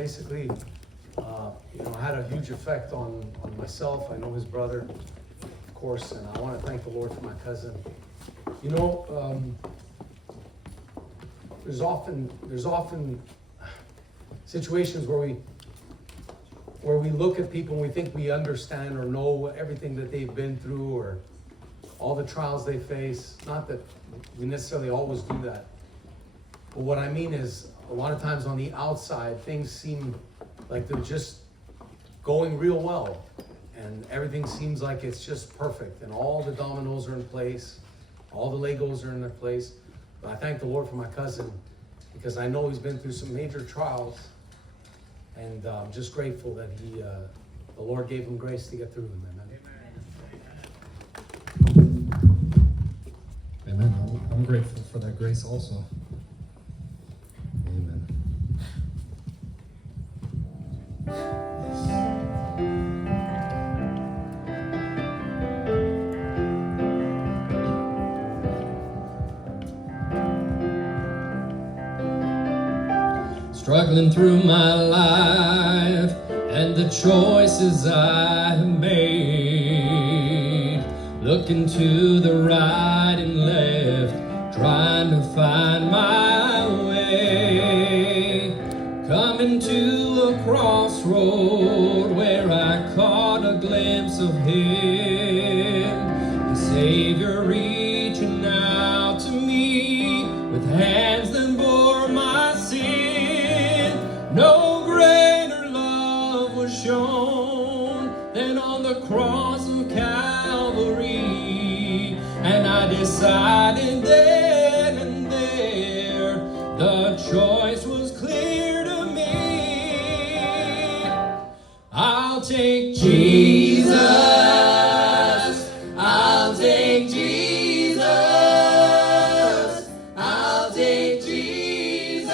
Basically, had a huge effect on myself. I know his brother, of course, and I want to thank the Lord for my cousin. There's often situations where we look at people and we think we understand or know everything that they've been through or all the trials they face. Not that we necessarily always do that. But what I mean is, a lot of times on the outside, things seem like they're just going real well. And everything seems like it's just perfect. And all the dominoes are in place. All the Legos are in their place. But I thank the Lord for my cousin, because I know he's been through some major trials. And I'm just grateful that the Lord gave him grace to get through them. Amen. Amen. I'm grateful for that grace also. Amen. Struggling through my life and the choices I have made, looking to the right and left, trying to find my way, coming to a crossroad where I caught a glimpse of him, the Savior reaching out to me with hands that bore my sin. No greater love was shown than on the cross of Calvary, and I decided then and there the choice was clear to me. I'll take Jesus, I'll take Jesus, I'll take Jesus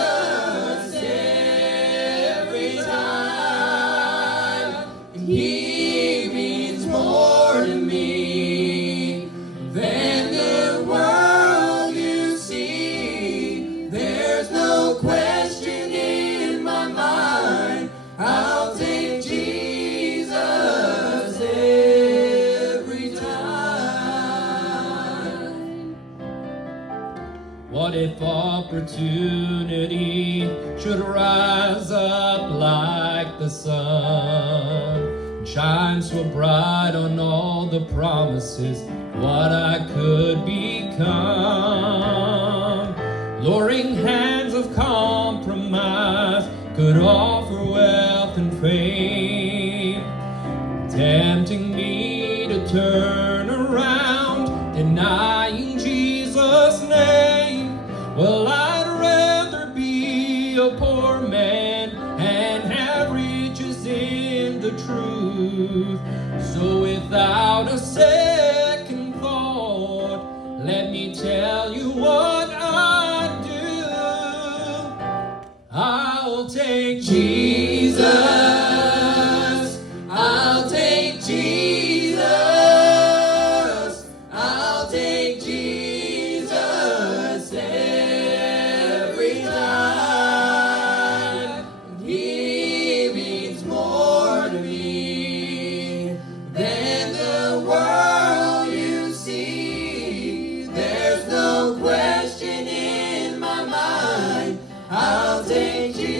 every time. He means more to me than the world you see. There's no question in my mind. I'll take Jesus every time. What if opportunity should rise up like the sun, shine so bright on all the promises, what I could become? Luring hands of compromise could offer wealth and fame, tempting me to turn around, denying Jesus' name. Well, I'd rather be a poor man and have riches in the truth. So without a second thought, let me tell you what I'd do. I'll take Jesus, I'll take Jesus, I'll take Jesus every time. He means more to me than the world you see. There's no question in my mind. I'll take Jesus.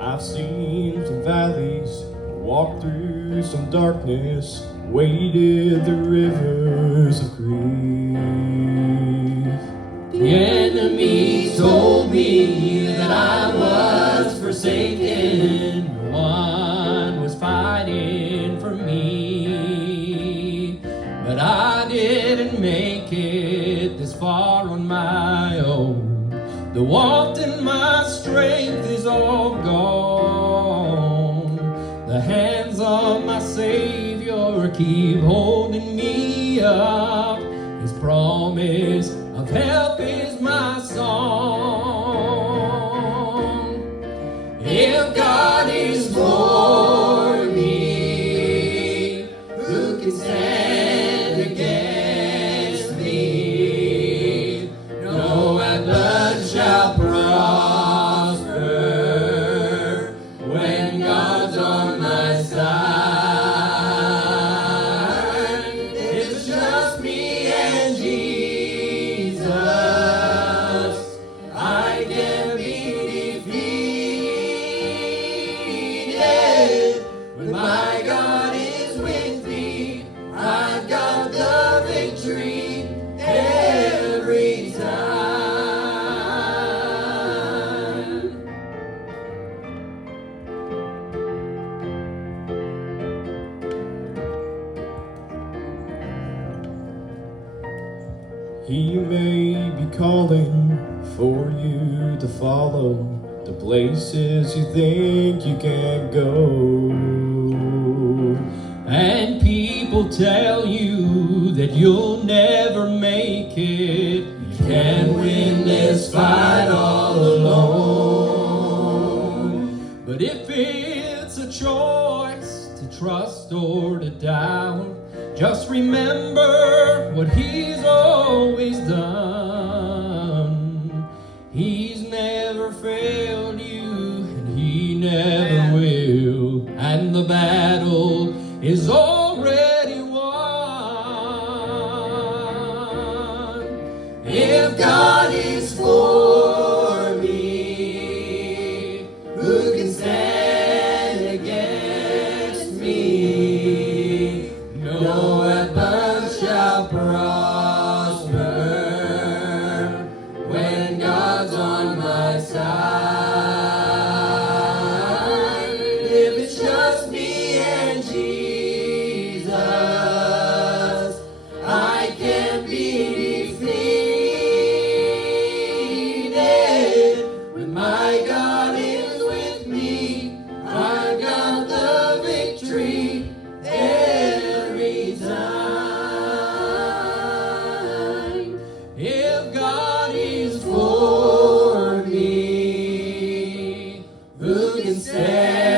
I've seen some valleys, walked through some darkness, waded the rivers of grief. The enemy told me that I was forsaken. No one was fighting for me. But I didn't make it this far on my own. Though often my strength is all gone, the hands of my Savior keep holding me up. His promise of help is my song. If God is for me, who can stand against me? No weapon shall prosper when God's on my side. If it's just me and Jesus, I can be defeated. When my God is with me, I've got the victory every time. He may be calling for you to follow the places you think you can't go. And people tell you that you'll never make it. You can't win this fight all alone. But if it's a choice to trust or to doubt, just remember what He's always done. He's never failed you, and He never will. And the battle is already won. If God is for me, who can stand against me? No weapon shall prosper when God's on my side. If it's just me and Jesus, I can be defeated. When my God is with me, I've got the victory every time. If God is for me, who can stand